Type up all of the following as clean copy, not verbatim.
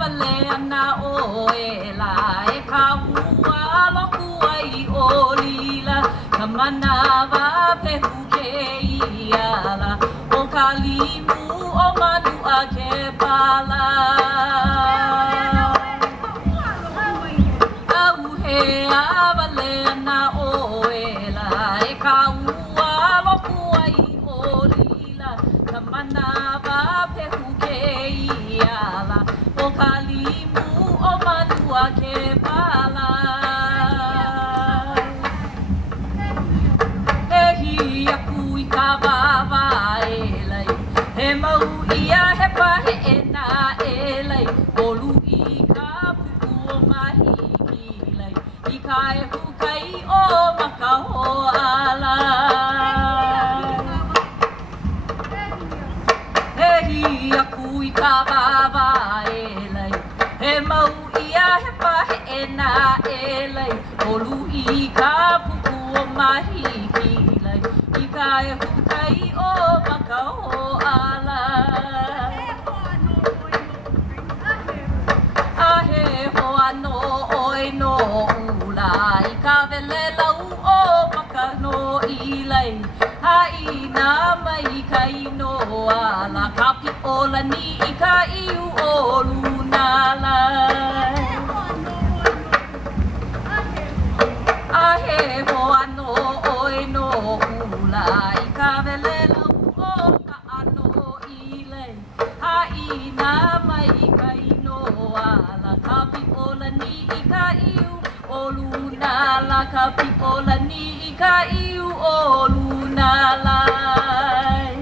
vale ana o e la e ka ua loku ai o lila kamana va pe hu ke ia la o ka limu o manu a ke pala au he a vale ana o e la e ka ua loku ai o lila kamana va pe hu ke ia la o ka limu o manu a ke pala e hi aku i ka wawa e lai he mau ia he pahe e nā e lai olu i ka puku o mahi ki lai i ka e hukai o maka hoa he hi aku i ka wawa e lai he mau ia he pahe e nā e lai olu i ka puku o mahi ki lai i ka e hukai o maka hoa a he hoa no oi no ula i ka vele lau o maka no i lai ha i nā mai ka inoa la ka pi o la ni i ka iu o luna lai a he hoa no oi no ula i ka vele lau o ka ano i lai ha i nā mai ka inoa la ka pi o la ni i ka iu o luna la ka pi o la ni i ka iu o luna lai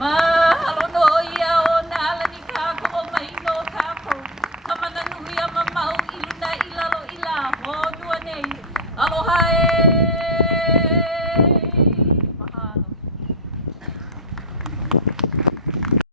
mahalo no ia o nā lani ka ko o mai no ka ko kamana nui a mamau i luna i lalo i la honua nei aloha e